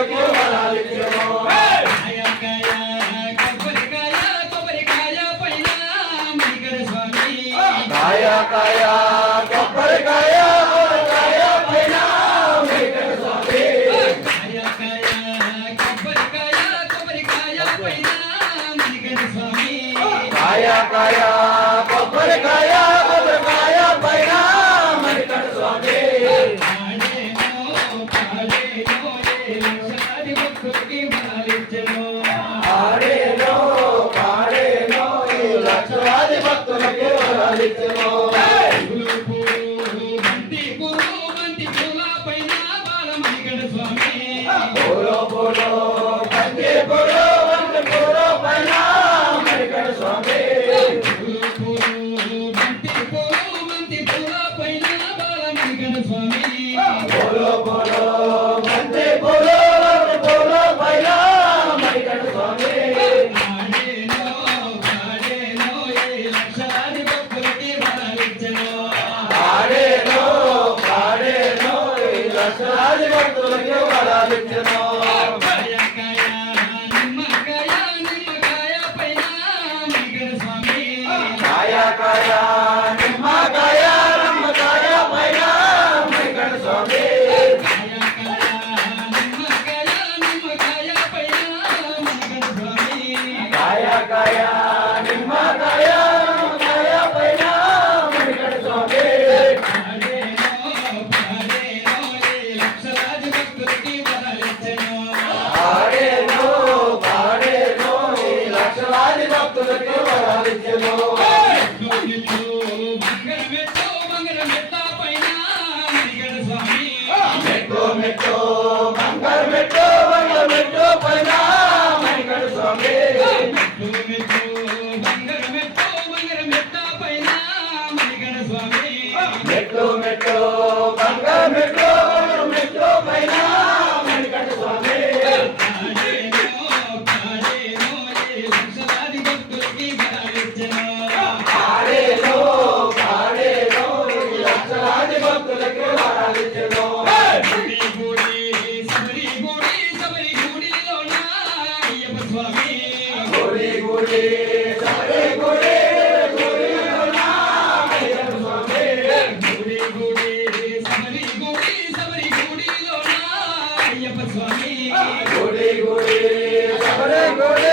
భక్తులకు వరాలిచ్చెను కాయ కాయ కొబ్బరికాయ కొబ్బరికాయ పైన వెంకట స్వామి కాయ కాయ కొబ్బరికాయ కొబ్బరికాయ పైన వెంకట స్వామి ఆడేనో పాడేనో లక్షలాది భక్తులకి వరాలిచ్చెను పూలో పూలో బంతి పూలో బంతి పూలో పైన వెంకట స్వామి పూలో పూలో బంతి పూలో బంతి పూలో పైన వెంకట స్వామి ఆడేనో పాడేనో లక్షలాది భక్తులకి వరాలిచ్చెను కాయ కాయ నిమ్మకాయ నిమ్మకాయ పైన వెంకట స్వామి కాయ కాయ నిమ్మకాయ నిమ్మకాయ పైన వెంకట స్వామి ఆడేనో పాడేనో లక్షలాది భక్తులకి వరాలిచ్చెను మెట్టు మెట్టు బంగారు మెట్టు బంగారు మెట్టు పైన వెంకట స్వామి మెట్టు మెట్టు బంగారు మెట్టు బంగారు మెట్టు పైన వెంకట స్వామి ఆడేనో పాడేనో లక్షలాది భక్తులకి వరాలిచ్చెను గుడి గుడి సబరి గుడి గుడిలోన అయ్యప్ప స్వామి గుడి గుడి సబరి గుడి